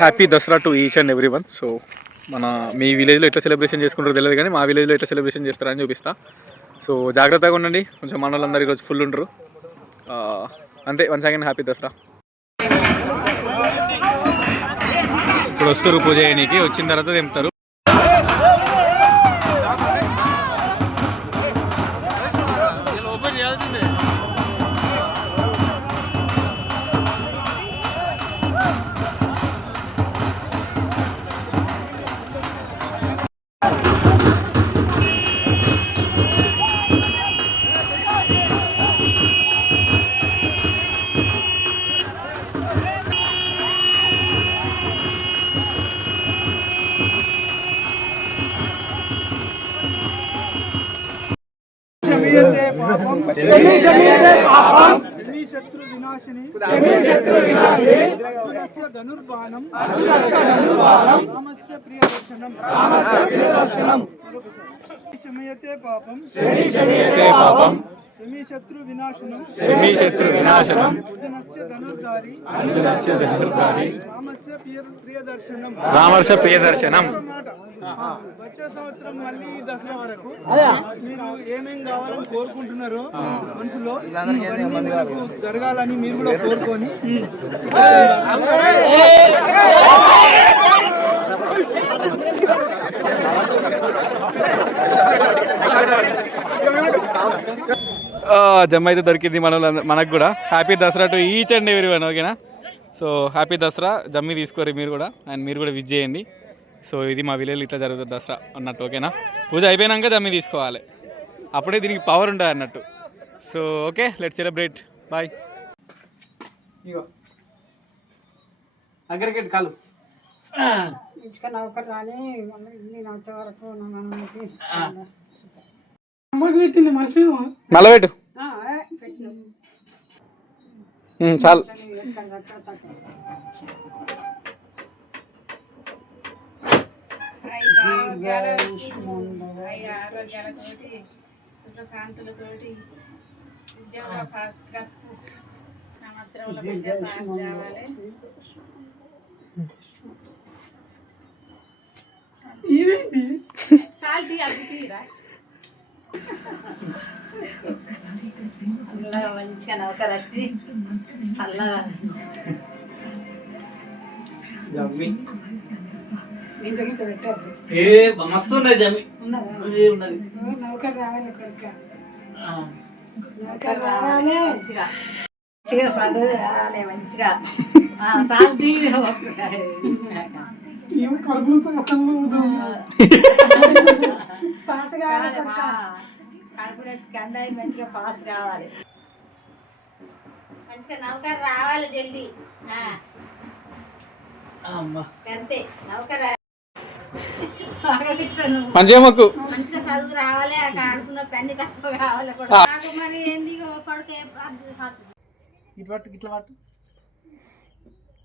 Happy Dasara to each and every one. So మన మీ విలేజ్లో ఎట్లా సెలబ్రేషన్ చేసుకుంటారో తెలియదు కానీ మా విలేజ్లో ఎట్లా సెలబ్రేషన్ చేస్తారని చూపిస్తా. సో జాగ్రత్తగా ఉండండి, కొంచెం మన వాళ్ళందరూ ఈరోజు ఫుల్ ఉంటారు. అంతే, వన్స్ అగైన్ హ్యాపీ దసరా. ఇప్పుడు వస్తారు పూజ చేయడానికి, వచ్చిన తర్వాత తెంపుతారు. ఓపెన్ చేయాల్సిందే. शत्रु विनाशिनी धनुर्बाणम रामस्य प्रियदर्शनम शमयते पापम शमी शत्रु विनाशनम धनुर्धारी रामस्य प्रियदर्शनम. వచ్చే సంవత్సరం మళ్ళీ దసరా వరకు మీరు ఏమేమి కావాలని కోరుకుంటున్నారో మనసులో జరగాలని మీరు కూడా కోరుకొని జమ్మ అయితే దొరికింది మనకు కూడా. Happy Dasara to each and every one. ఓకేనా? So happy Dasara. జమ్మి తీసుకోరు మీరు కూడా, అండ్ మీరు కూడా విజ్ చేయండి. సో ఇది మా విలేజ్లో ఇట్లా జరుగుతుంది దసరా అన్నట్టు. ఓకేనా? పూజ అయిపోయినాక జమ్మి తీసుకోవాలి, అప్పుడే దీనికి పవర్ ఉంటుంది అన్నట్టు. So okay, let's celebrate. Bye. Aggregate కాలు నల్లబెట్టు చాలు. ఆరోగ్యాలతోటి సుఖశాంతులతోటి ఉద్యోగ సంవత్సరంలో కావాలి. సాల్తీ అది తీరా మంచిగా నౌకరచ్చి చల్లగా మస్తు ఉన్నది జమ్మి. నౌకర్ రావాలి మంచిగా చదువు రావాలి మంచిగా శాంతి పాస్ కావాలి కండాయి మంచిగా పాస్ కావాలి. మంచిగా నౌకర్ రావాలి జల్దీ అంతే. నౌకర్ మంచిగా మొక్కు, మంచిగా చదువు రావాలి, అక్కడ ఆడుకున్న పెన్ను తక్కువ కావాలి కూడా. మరి ఏంది కొడుకు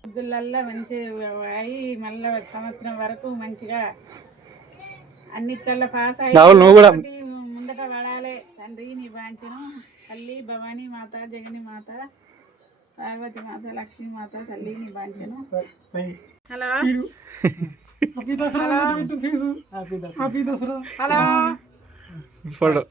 పొద్దులల్లా మంచిగా అయి మళ్ళీ సంవత్సరం వరకు మంచిగా అన్నిట్లల్లో పాస్ అయ్యి ముందట పడాలి. తండ్రి నీ బాంచను తల్లి భవానీ మాత, జగని మాత, పార్వతి మాత, లక్ష్మీ మాత, తల్లి నీ బాంచను. Hello hello photo